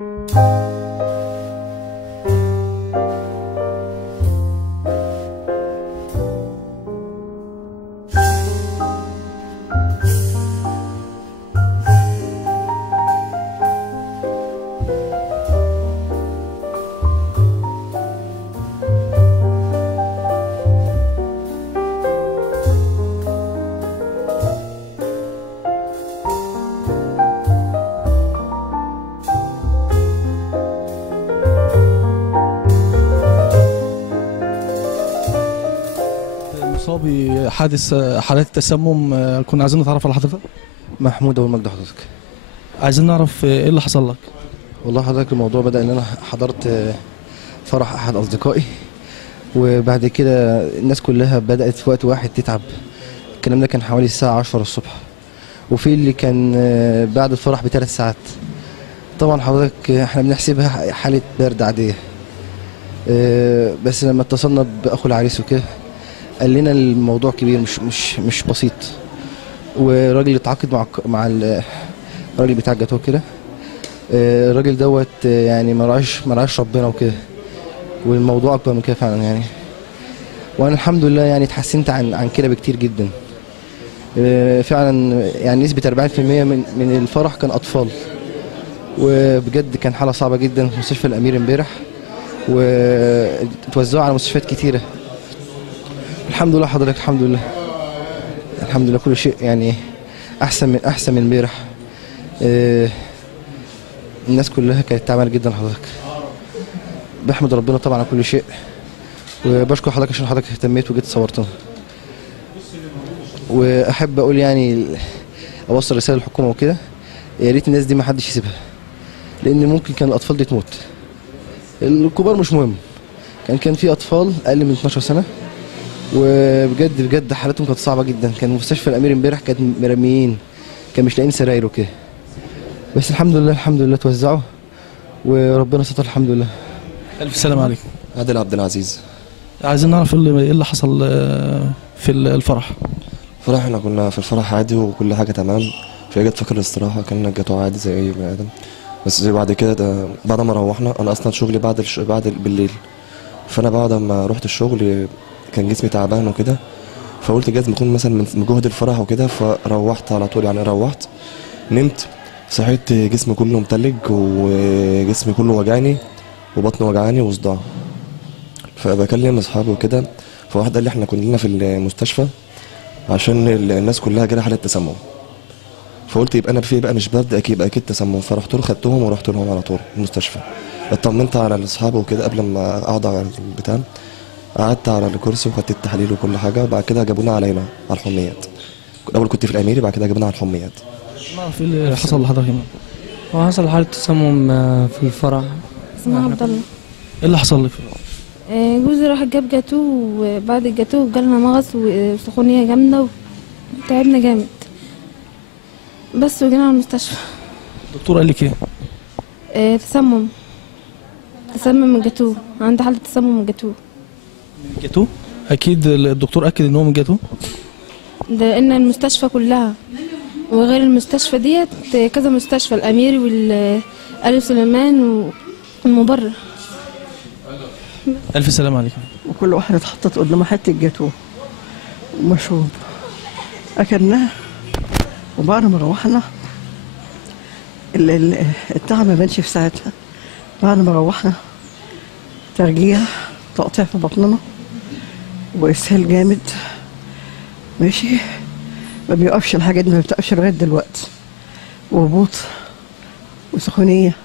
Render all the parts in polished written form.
مصابي حالات التسمم، كنا عايزين نتعرف على حضرتك. محمود أول مجد حضرتك. عايزين نعرف ايه اللي حصل لك. والله حضرتك الموضوع بدأ ان انا حضرت فرح احد اصدقائي، وبعد كده الناس كلها بدأت في وقت واحد تتعب. الكلام ده كان حوالي الساعة 10 الصبح، وفي اللي كان بعد الفرح ب3 ساعات. طبعا حضرتك احنا بنحسبها حالة برد عادية، بس لما اتصلنا بأخو العريس وكده قال لنا الموضوع كبير مش بسيط. والراجل اتعاقد مع الراجل بتاع الجاتوه كده. الراجل دوت يعني ما رعاش ربنا وكده، والموضوع اكبر من كده فعلا يعني. وانا الحمد لله يعني اتحسنت عن كده بكتير جدا. فعلا يعني نسبة 40% من الفرح كان اطفال، وبجد كان حالة صعبة جدا في مستشفى الامير امبارح، وتوزعوا على مستشفيات كتيرة. الحمد لله حضرتك، الحمد لله كل شيء يعني احسن من امبارح. الناس كلها كانت تعبانه جدا حضرتك. بحمد ربنا طبعا على كل شيء، وبشكر حضرتك عشان حضرتك اهتميت وجيت صورتنا. واحب اقول يعني اوصل رساله للحكومه وكده، يا ريت الناس دي ما حدش يسيبها، لان ممكن كان الاطفال دي تموت. الكبار مش مهم، كان في اطفال اقل من 12 سنه، وبجد حالتهم كانت صعبه جدا. كان مستشفى الامير امبارح كانت مرميين، كان مش لاقيين سراير وكده. بس الحمد لله توزعوا وربنا ستر الحمد لله. الف سلام عليكم. عادل عبد العزيز. عايزين نعرف ايه اللي حصل في الفرح. احنا كنا في الفرح عادي وكل حاجه تمام، في جت فاكر الاستراحه كان جاتوه عادي زي اي بني ادم. بس بعد كده بعد ما روحنا، انا اصلا شغلي بعد بالليل، فانا بعد ما رحت الشغل كان جسمي تعبان وكده، فقلت جايز يكون مثلا من جهد الفرح وكده، فروحت على طول يعني. روحت نمت، صحيت جسمي كله متلج وجسمي كله وجعني وبطني وجعاني وصداع. فبكلم اصحابي وكده، فواحد قال لي احنا كلنا في المستشفى عشان الناس كلها جالها حاله تسمم. فقلت يبقى انا في بقى مش برد، اكيد تسمم. فرحت له خدتهم ورحت لهم على طول المستشفى. اطمنت على اصحابي وكده قبل ما اقعد على البتاع، قعدت على الكرسي وخدت التحاليل وكل حاجه، وبعد كده جابونا علينا على الحميات. الاول كنت في الاميري، بعد كده جابونا على الحميات. نعرف ايه اللي حصل لحضرتك هنا. هو حصل حالة تسمم في الفرح. اسمها عبد الله. ايه اللي حصل لك؟ جوزي راح جاب جاتوه، وبعد الجاتوه جالنا مغص وسخونية جامدة وتعبنا جامد، بس وجينا على المستشفى. الدكتور قال لك ايه؟ تسمم من الجاتوه، عندي حالة تسمم من الجاتوه. من الجاتوه؟ اكيد الدكتور اكد ان هو من الجاتوه؟ ده لان المستشفى كلها وغير المستشفى ديت كذا مستشفى، الاميري والآل سليمان والمبرر. الف سلام عليكم. وكل واحد اتحطت قدامه حته جاتوه ومشروب، اكلناه. وبعد ما روحنا التعب ما بانش في ساعتها. بعد ما روحنا ترجيع، تقطيع في بطننا واسهال جامد ماشي، ما بيوقفش الحاجات دي، ما بتوقفش لغايه دلوقتي، وهبوط وسخونيه.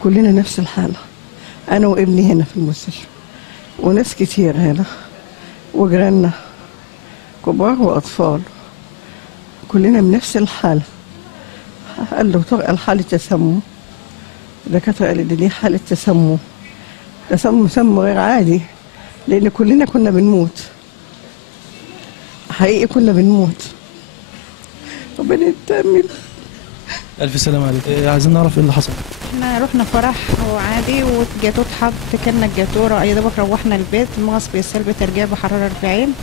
كلنا نفس الحاله، انا وابني هنا في المستشفى وناس كتير هنا وجيراننا كبار واطفال، كلنا بنفس الحاله. الدكتور قال حاله تسمم، الدكاتره قالت دي حاله تسمم غير عادي، لان كلنا كنا بنموت حقيقي، كنا بنموت. ربنا يتأمل. الف سلام عليك. عايزين نعرف ايه اللي حصل. احنا رحنا فرح وعادي، والجاتوه اتحط، كلنا الجاتوه يا دوبك روحنا البيت. المغص بيسال بترجيع بحراره 40.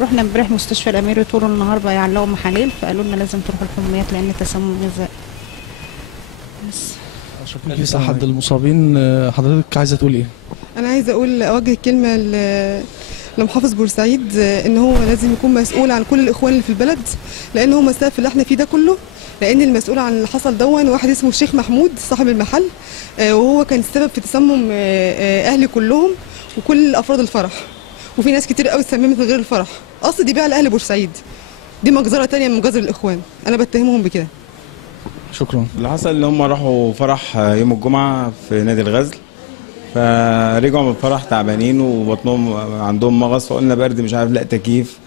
رحنا امبارح مستشفى الاميري طول النهار بيعلقوا محاليل، فقالوا لنا لازم تروحوا الحميات لان تسمم غذائي. بس شكرا في احد المصابين، حضرتك عايزه تقول ايه؟ انا عايزه اوجه كلمه لمحافظ بورسعيد، ان هو لازم يكون مسؤول عن كل الاخوان اللي في البلد، لان هو السبب في اللي احنا فيه ده كله، لان المسؤول عن اللي حصل دون واحد اسمه الشيخ محمود صاحب المحل، وهو كان السبب في تسمم اهلي كلهم وكل افراد الفرح، وفي ناس كتير قوي اتسممت من غير الفرح. قصدي بقى لاهل بورسعيد، دي مجزره تانية من مجازر الاخوان، انا بتهمهم بكده. شكرا. اللي حصل ان هم راحوا فرح يوم الجمعه في نادي الغزل، فرجعوا من الفرح تعبانين وبطنهم عندهم مغص، فقلنا برد مش عارف لا تكييف،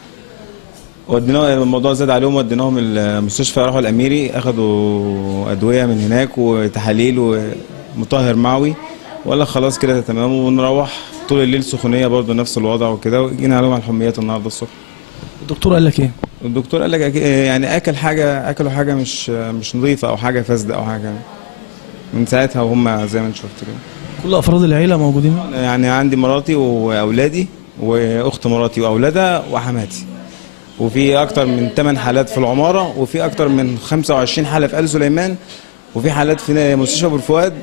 وديناهم، الموضوع زاد عليهم وديناهم المستشفى، راحوا الاميري اخدوا ادويه من هناك وتحاليل ومطهر معوي، وقال لك خلاص كده تمام، ونروح طول الليل سخونيه برضه نفس الوضع وكده، وجينا عليهم على الحميات النهارده الصبح. الدكتور قال لك ايه؟ الدكتور قال لك يعني اكلوا حاجه مش نظيفه او حاجه فاسده او حاجه، من ساعتها وهم زي ما انت شفت كده. كل افراد العيله موجودين؟ يعني عندي مراتي واولادي واخت مراتي واولادها وحماتي، وفي اكتر من 8 حالات في العماره، وفي اكتر من 25 حاله في ال سليمان، وفي حالات في مستشفى بور فؤاد،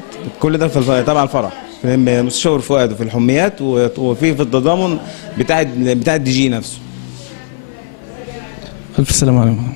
كل ده تبع الفرح، في مستشفى بور فؤاد وفي الحميات، وفي التضامن بتاع الدي جي نفسه. الف سلامه عليكم.